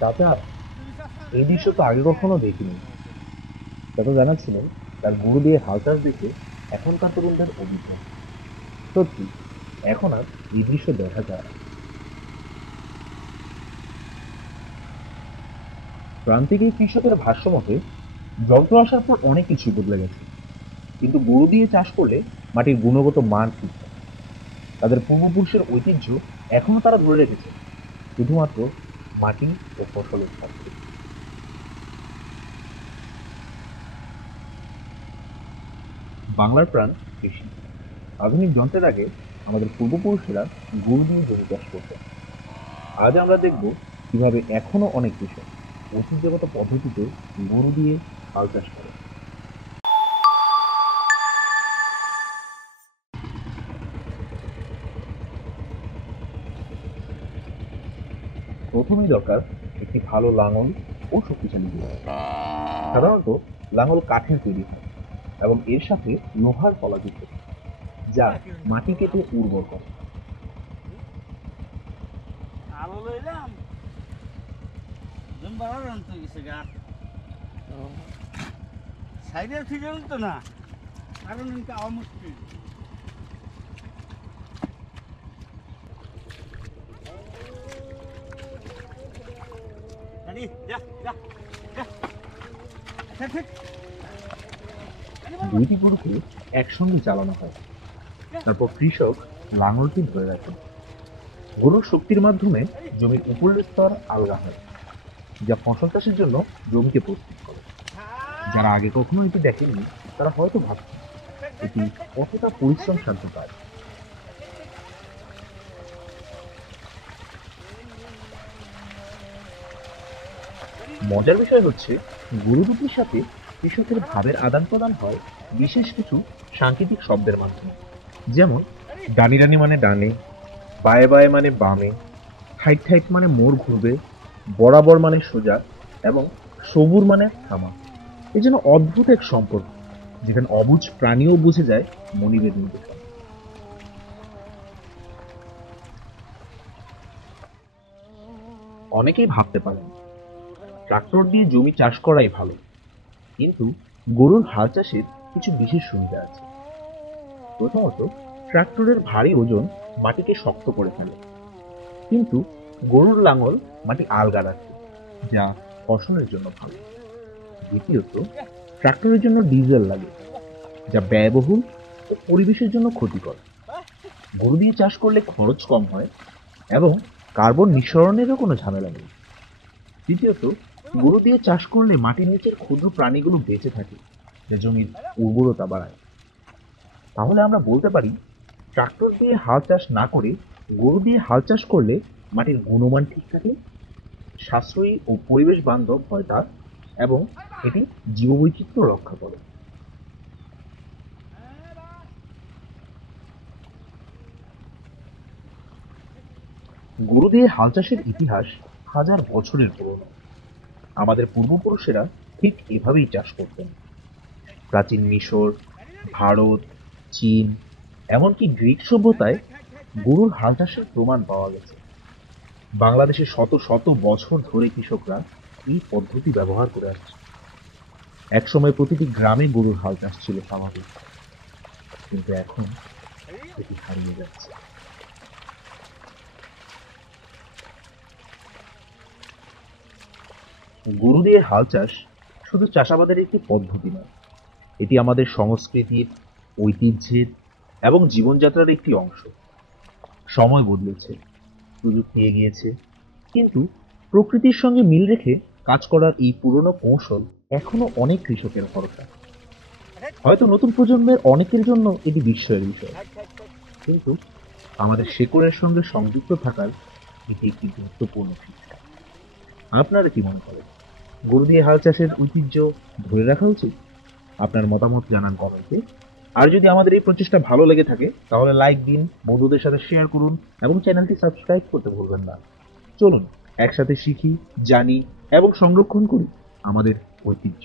চাচা, এই দৃশ্য তো আগে কখনো দেখিনি। চাচা জানাচ্ছিলেন তার গরু দিয়ে হাল চাষ দেখে এখনকার তরুণদের অভিজ্ঞতা। সত্যি, এখন আর এই দৃশ্য দেখা যায় না। প্রান্তিক এই কৃষকের ভাষ্য মতে, যন্ত্র আসার পর অনেক কিছু বদলে গেছে, কিন্তু গরু দিয়ে চাষ করলে মাটির গুণগত মান ঠিক থাকে। তাদের পূর্বপুরুষের ঐতিহ্য এখনো তারা ধরে রেখেছে, শুধুমাত্র মাটি ও ফসলের স্বার্থে। বাংলার প্রাণ কৃষি। আধুনিক যন্ত্রের আগে আমাদের পূর্বপুরুষেরা গরু দিয়ে জমি চাষ করতেন। আজ আমরা দেখব কিভাবে এখনো অনেক কৃষক ঐতিহ্যগত পদ্ধতিতে গরু দিয়ে হাল চাষ করে। প্রথমেই দরকার একটি ভালো লাঙল ও শক্তিশালী গরু। সাধারণত লাঙল কাঠের তৈরি হয় এবং এর সাথে লোহার তলা যুক্ত থাকে, যা মাটি কেটে উর্বর করে। দুইটি গরুকে একসঙ্গে চালানো হয়, তারপর কৃষক লাঙলটি ধরে রাখেন। গরুর শক্তির মাধ্যমে জমির উপরের স্তর আলগা হয়, যা ফসল চাষের জন্য জমিকে প্রস্তুত করে। যারা আগে কখনো এটি দেখেনি তারা হয়তো ভাবছে এটি কতটা পরিশ্রম সাধ্য কাজ। মজার বিষয় হচ্ছে, গরু দুটির সাথে কৃষকের ভাবের আদান প্রদান হয় বিশেষ কিছু সাংকেতিক শব্দের মাধ্যমে। যেমন ডানি ডানি মানে ডানে, বায়ে বায়ে মানে বামে, হাইট হাইট মানে মোড় ঘুরবে, বরাবর মানে সোজা, এবং সবুর মানে থামা। এই যেন অদ্ভুত এক সম্পর্ক, যেখানে অবুঝ প্রাণীও বুঝে যায় মনিবের নির্দেশনা। অনেকেই ভাবতে পারেন ট্রাক্টর দিয়ে জমি চাষ করাই ভালো, কিন্তু গরুর হাল চাষের কিছু বিশেষ সুবিধা আছে। প্রথমত, ট্রাক্টরের ভারী ওজন মাটিকে শক্ত করে ফেলে, কিন্তু গরুর লাঙল মাটি আলগা রাখে, যা ফসলের জন্য ভালো। দ্বিতীয়ত, ট্রাক্টরের জন্য ডিজেল লাগে, যা ব্যয়বহুল ও পরিবেশের জন্য ক্ষতিকর। গরু দিয়ে চাষ করলে খরচ কম হয় এবং কার্বন নিঃসরণেরও কোনো ঝামেলা নেই। তৃতীয়ত, গরু দিয়ে চাষ করলে মাটির নিচের ক্ষুদ্র প্রাণীগুলো বেঁচে থাকে, যা জমির উর্বরতা বাড়ায়। তাহলে আমরা বলতে পারি, ট্রাক্টর দিয়ে হাল চাষ না করে গরু দিয়ে হাল চাষ করলে মাটির গুণমান ঠিক থাকে, সাশ্রয়ী ও পরিবেশ বান্ধব হয় তা, এবং এটি জীববৈচিত্র্য রক্ষা করে। গরু দিয়ে হাল চাষের ইতিহাস হাজার বছরের পুরনো। আমাদের পূর্বপুরুষেরা ঠিক এভাবেই চাষ করতেন। প্রাচীন মিশর, ভারত, চীন, এমনকি গ্রিক সভ্যতায় গরুর হাল চাষের প্রমাণ পাওয়া গেছে। বাংলাদেশে শত শত বছর ধরে কৃষকরা এই পদ্ধতি ব্যবহার করে আসছে। একসময় প্রতিটি গ্রামে গরুর হাল চাষ ছিল স্বাভাবিক, কিন্তু এখন এটি হারিয়ে যাচ্ছে। গরু দিয়ে হাল চাষ শুধু চাষাবাদের একটি পদ্ধতি নয়, এটি আমাদের সংস্কৃতির, ঐতিহ্যের এবং জীবনযাত্রার একটি অংশ। সময় বদলেছে, প্রযুক্তি এগিয়েছে, কিন্তু প্রকৃতির সঙ্গে মিল রেখে কাজ করার এই পুরনো কৌশল এখনো অনেক কৃষকের ভরসা। হয়তো নতুন প্রজন্মের অনেকের জন্য এটি বিস্ময়ের বিষয়, কিন্তু আমাদের শেকড়ের সঙ্গে সংযুক্ত থাকার এটি একটি গুরুত্বপূর্ণ শিক্ষা। আপনারা কি মনে করেন, গরু দিয়ে হাল চাষের ঐতিহ্য ধরে রাখা উচিত? আপনার মতামত জানান কমেন্টে। আর যদি আমাদের এই প্রচেষ্টা ভালো লেগে থাকে তাহলে লাইক দিন, বন্ধুদের সাথে শেয়ার করুন এবং চ্যানেলটি সাবস্ক্রাইব করতে ভুলবেন না। চলুন একসাথে শিখি, জানি এবং সংরক্ষণ করি আমাদের ঐতিহ্য।